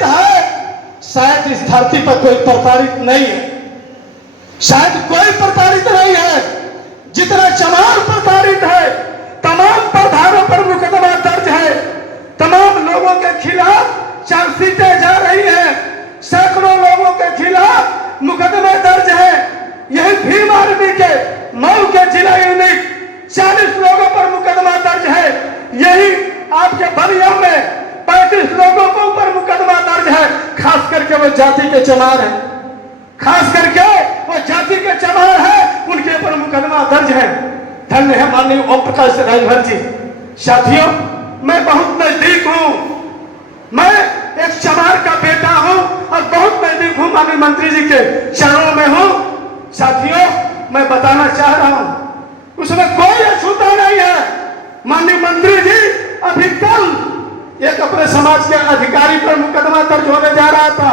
प्रताड़ित है, शायद इस धरती पर कोई प्रताड़ित नहीं है, शायद कोई प्रताड़ित नहीं है जितना चमार प्रताड़ित है। तमाम प्रधानों पर मुकदमा दर्ज है, तमाम लोगों के खिलाफ चार्जशीटें जा रही हैं, सैकड़ों लोगों के खिलाफ मुकदमे दर्ज है। यही भीम आर्मी के मऊ के जिला यूनिट 40 लोगों पर मुकदमा दर्ज है। यही आपके बलिया में 35 लोगों के ऊपर मुकदमा दर्ज है। खास करके वो जाति के चमार है, खास करके वो जाति के चमार है, उनके ऊपर मुकदमा दर्ज है। धन्य है माननीय ओम प्रकाश राजभर जी। साथियों, मैं बहुत नजदीक हूं, मैं एक चमार का बेटा हूं और बहुत नजदीक हूं, माननीय मंत्री जी के चरणों में हूं। साथियों, मैं बताना चाह रहा हूं, उसमें कोई अछूता नहीं है। माननीय मंत्री जी अभी कल एक अपने समाज के अधिकारी पर मुकदमा दर्ज होने जा रहा था।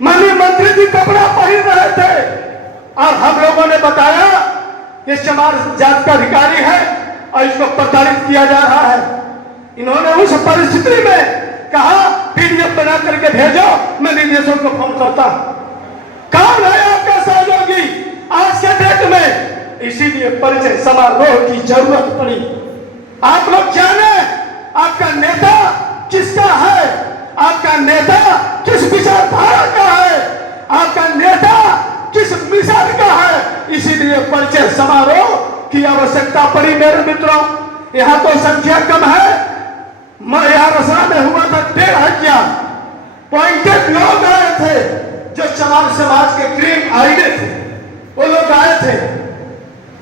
माननीय मंत्री जी कपड़ा पहन रहे थे और हम लोगों ने बताया कि चमार जात का अधिकारी है और इसको प्रताड़ित किया जा रहा है। इन्होंने उस परिस्थिति में कहा पीडीएफ बना करके भेजो, मैं निदेशक को फोन करता हूं। कौन है आपका सहयोगी आज के डेट में? इसीलिए परिचय समारोह की जरूरत पड़ी। आप लोग जाने आपका नेता किसका है, आपका नेता किस विचारधारा का है, आपका नेता किस मिशन का है। इसीलिए परिचय समारोह की आवश्यकता पड़ी। मेरे मित्रों, यहाँ तो संख्या कम है, यहाँ रसना में हुआ था 1,500 पॉइंटेड लोग आए थे जो चमार समाज के क्रीम आईडे थे, वो लोग आए थे।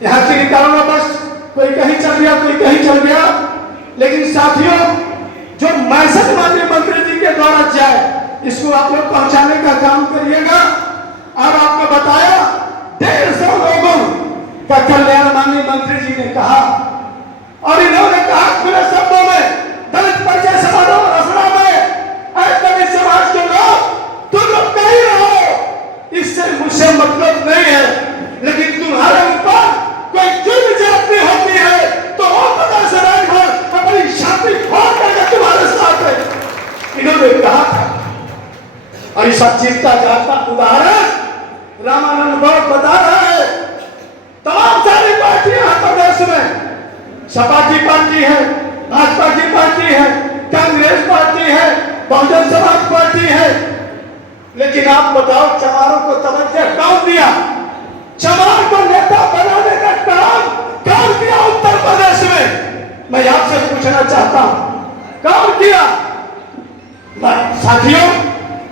यहाँ के कारणवश कोई कहीं चल गया, कोई कहीं चल गया, लेकिन साथियों जो मैसेज माननीय मंत्री जी के द्वारा जाए इसको आप लोग पहुंचाने का काम करिएगा। और आपको बताया 150 लोगों का कल्याण माननीय मंत्री जी ने कहा और इन्होंने कहा खुले शब्दों में दलित परिचय समारोह रसना में दलित समाज के लोग तुम लोग कहीं रहो, इससे मुझसे मतलब नहीं है, लेकिन तुम्हारे ऊपर कोई जुर्म जाति होती है तो ओम प्रकाश राजभर अपनी छाती फाड़ करके तुम्हारे साथ है, इन्होंने कहा था। और इस चिंता जाता उदाहरण रामानंद गौड़ बता रहा है। तमाम सारी पार्टियां प्रदेश में, सपा की पार्टी है, भाजपा की पार्टी है, कांग्रेस पार्टी है, बहुजन समाज पार्टी है, लेकिन आप बताओ चमारों को तवज्जो कौन दिया? चमार को नेता बनाने का काम कौन किया उत्तर प्रदेश में? मैं आपसे पूछना चाहता हूं, कौन किया? साथियों,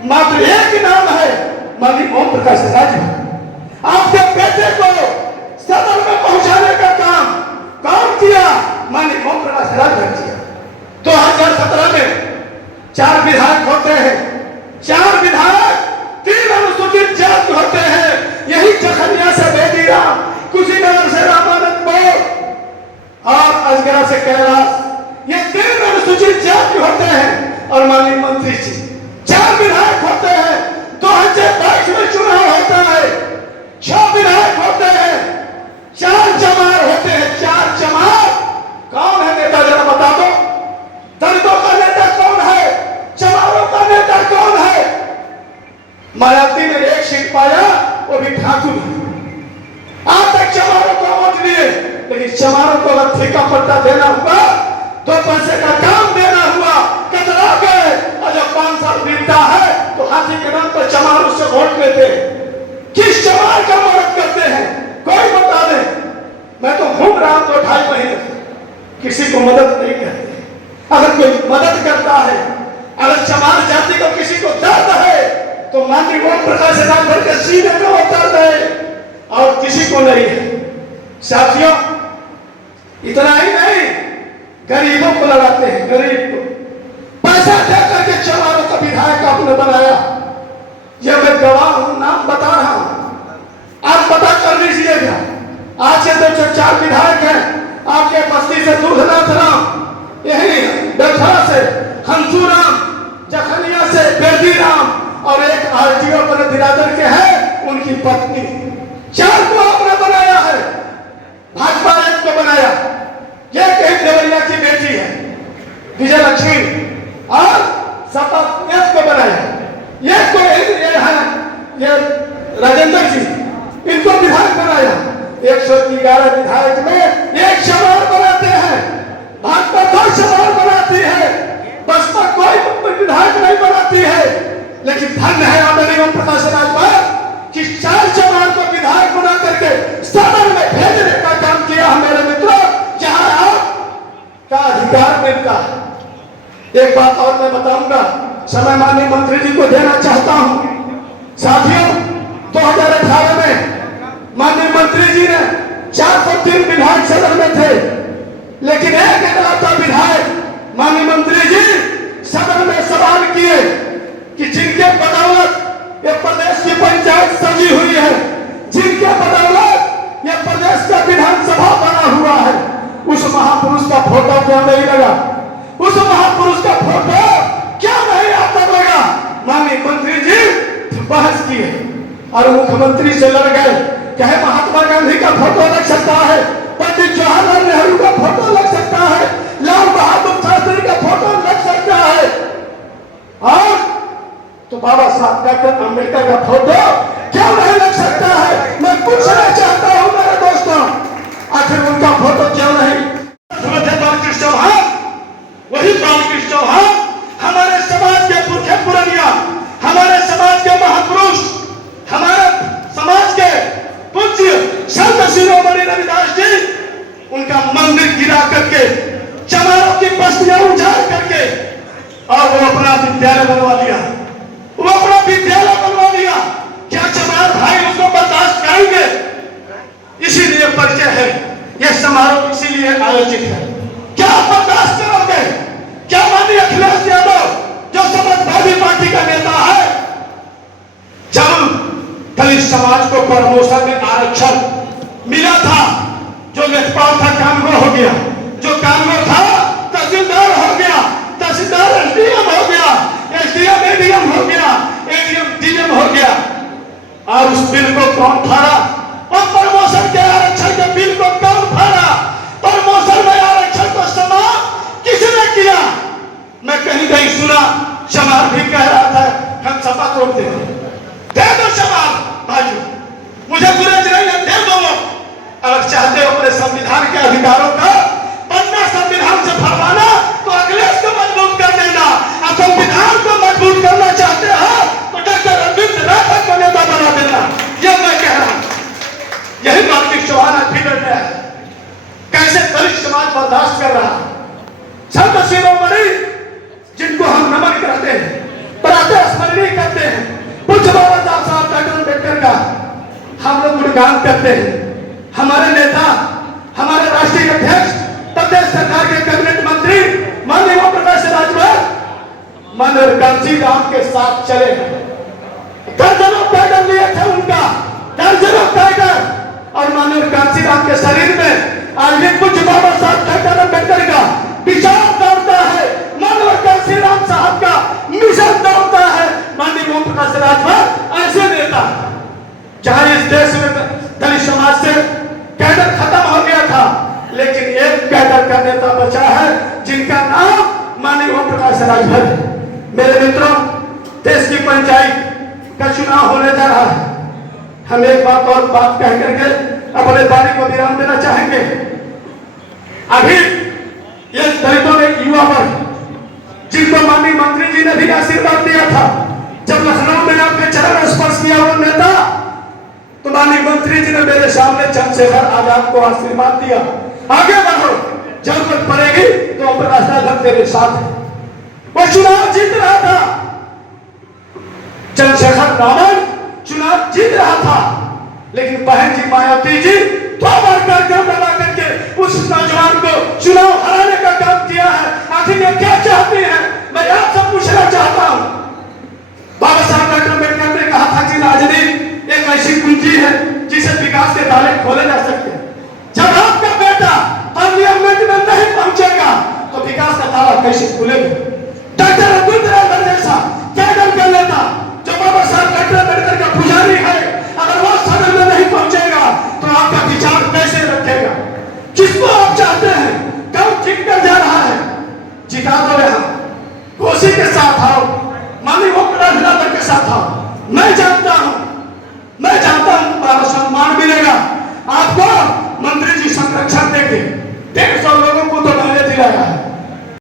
मात्र एक नाम है, माननीय ओम प्रकाश राजभर। आपके बेटे को सदन में पहुंचाने का काम कौन किया? माननीय ओम प्रकाश राजभर किया। 2017 में 4 विधायक होते हैं, 4 विधायक 3 अनुसूचित जाति होते हैं। यही जखनिया से बेदीराम, कुशीनगर से रामानंद गौड़ और अजगरा से कैलाश, ये 3 अनुसूचित जाति होते हैं। और माननीय मंत्री जी 4 विधायक होते हैं। 2022 में चुनाव होता है, 6 विधायक होते हैं, 4 चमार होते हैं। 4 चमार कौन है नेता? जरा बता दो। दलितों का नेता कौन है? चमारों का नेता कौन है? मायावती ने 1 सीट पाया, वो भी ठाकुर। आज तक चमारों को वोट दिए, लेकिन चमारों को अगर ठेका पट्टा देना हुआ, 2 पैसे का काम देना हुआ, कतरा गए। और जब 5 साल बीतता है तो हाथी के नाम पर चमारों से वोट लेते हैं। किस चमार का मदद करते हैं? कोई बता दे। मैं तो घूम रहा हूं 2-2.5 महीने से, किसी को मदद नहीं करते। अगर कोई मदद करता है, अगर चमार जाति को किसी को दर्द है तो माननीय ओम प्रकाश राजभर के सीने में वो दर्द है और किसी को नहीं है। साथियों, इतना ही नहीं, गरीबों को लड़ाते हैं, गरीब को पैसा दे करके चमारों का विधायक आपने बनाया। यह मैं गवाह हूं, नाम बता रहा हूं, आप पता कर लीजिएगा। आज से तो 4 विधायक हैं आपके बस्ती से, दूधनाथ राम, यही बेलखरा से हंसू राम, जखनिया से बेदी राम और एक आरटीओ पर दिरादर के हैं, उनकी पत्नी। 4 को आपने बनाया है। भाजपा 1 को बनाया, ये कहीं देवरिया की बेटी है विजय लक्ष्मी, और सपा 1 को बनाया। आती है, लेकिन धन्य है आदरणीय ओम प्रकाश राजभर कि 4 चमार को विधायक बना करके सदन में भेजने का काम किया है मेरे मित्रों, जहां आपका अधिकार मिलता है। एक बात और मैं बताऊंगा, समय माननीय मंत्री जी को देना चाहता हूं। साथियों, 2018 में माननीय मंत्री जी ने 403 विधायक सदन में थे, लेकिन एक एकलौता विधायक माननीय मंत्री जी सदन में सवाल किए कि जिनके बदौलत ये प्रदेश की पंचायत सजी हुई है, जिनके बदौलत ये प्रदेश का विधानसभा बना हुआ है, उस महापुरुष का फोटो क्यों नहीं लगा? उस महापुरुष का फोटो क्यों नहीं आता लगा? माननीय मंत्री जी बहस किए और मुख्यमंत्री से लड़ गए। कहे महात्मा गांधी का फोटो लग सकता है, पंडित जवाहरलाल नेहरू का फोटो लग सकता है, लाल बहादुर शास्त्री का फोटो लग सकता है, और तो बाबा साहब डॉक्टर अम्बेडकर का फोटो क्यों नहीं लग सकता है? मैं पूछना चाहता हूं मेरे दोस्तों, आखिर उनका फोटो क्यों नहीं? बालकृष्ण चौहान, वही बालकृष्ण चौहान हमारे समाज के पुरखे पुरनिया, हमारे समाज के महापुरुष, हमारे समाज के पूज्य संत शिरोमणि रविदास जी, उनका मंदिर गिरा करके, चमारों की बस्तियां उजाड़ करके, और वो अपना विद्यालय बनवा लिया, वो अपना विद्यालय बनवा लिया। क्या चमार भाई उसको बर्दाश्त करेंगे? इसीलिए परिचय है, यह समारोह इसीलिए आयोजित है। क्या आप बर्दाश्त करोगे? क्या माननीय अखिलेश यादव जो समाजवादी पार्टी का नेता है, जब दलित समाज को प्रमोशन में आरक्षण मिला था, जो लेखपाल था कानून हो गया, जो कानून था तहसीलदार हो गया, तहसीलदार एसडीएम हो गया, एसडीएम एडीएम हो गया, एडीएम डीएम हो गया, और उस बिल को कौन फाड़ा? और प्रमोशन के आरक्षण के बिल को कौन फाड़ा? प्रमोशन में आरक्षण को समाप्त किसने किया? मैं कहीं कहीं सुना, समाज भी कह रहा था हम सपा तोड़ते हैं। दे दो समाज भाइयों, मुझे गुरेज नहीं है, दे दो। अगर चाहते हो अपने संविधान के अधिकारों का पन्ना संविधान से फरमाना, तो अखिलेश को मजबूत कर देना। अब संविधान को मजबूत करना चाहते हो तो डॉक्टर रविंद्र राठौर को नेता बना देना। यह मैं कह रहा हूं, यही बालकृष्ण चौहान आज बिगड़ गया है। कैसे दलित समाज बर्दाश्त कर रहा? संत शिरोमणि जिनको हम नमन करते हैं, प्रातः स्मरणीय करते हैं, पूज्य बाबा साहब डॉक्टर अम्बेडकर का हम लोग गुणगान करते हैं। हमारे नेता, हमारे राष्ट्रीय अध्यक्ष, प्रदेश सरकार के कैबिनेट मंत्री माननीय ओम प्रकाश राजभर माननीय कांसी राम के साथ चले हैं। दर्जनों पैदल लिए थे उनका, दर्जनों पैदल, और माननीय कांसी राम के शरीर में आज भी पूज्य बाबा साहब डॉक्टर अम्बेडकर का विचार दौड़ता है, माननीय कांसी राम साहब का मिशन दौड़ता है। माननीय ओम प्रकाश राजभर ऐसे नेता, जहां इस देश में दलित समाज से कैडर खत्म हो गया था, लेकिन एक कैडर का नेता बचा है जिनका नाम माननीय ओम प्रकाश राजभर है। मेरे मित्रों, देश की पंचायत का चुनाव होने जा रहा है। हम एक बात और बात कह करके अपने वाणी को विराम देना चाहेंगे। अभी ये दलितों के युवा वर्ग, जिनको माननीय मंत्री जी ने भी आशीर्वाद दिया था, जब लखनऊ में आपके चरण स्पर्श किया वो नेता, तो माननीय मंत्री जी ने मेरे सामने चंद्रशेखर आजाद को आशीर्वाद दिया, आगे बढ़ो, जरूरत पड़ेगी तो ओम प्रकाश राजभर तेरे साथ है। वो चुनाव जीत रहा था, चंद्रशेखर रावण चुनाव जीत रहा था, लेकिन बहन जी मायावती जी 2 बार कार्यक्रम लगा करके उस नौजवान को चुनाव हराने का काम किया है। आखिर ये क्या चाहते हैं, मैं आपसे पूछना चाहता हूं। बाबा साहब डॉक्टर अम्बेडकर ने कहा था कि राजनीति एक ऐसी कुंजी है जिसे विकास के ताले खोले जा सकते हैं। जब आपका बेटा पार्लियामेंट में नहीं पहुंचेगा तो विकास का ताला कैसे खुलेगा? डॉक्टर रविंद्र राठौर जैसा कैडर का नेता, जो बाबा साहब डॉक्टर अम्बेडकर का पुजारी है, अगर वो सदन में नहीं पहुंचेगा तो आपका विचार कैसे रखेगा? किसको आप चाहते हैं? कौन जीत कर जा रहा है? जिता दो यहाँ, कोसी के साथ आओ, माननीय ओम प्रकाश राजभर के साथ आओ। मैं जानता हूं सम्मान मिलेगा आपको। मंत्री जी संरक्षण देंगे, 150 लोगों को तो मैंने दिलाया है।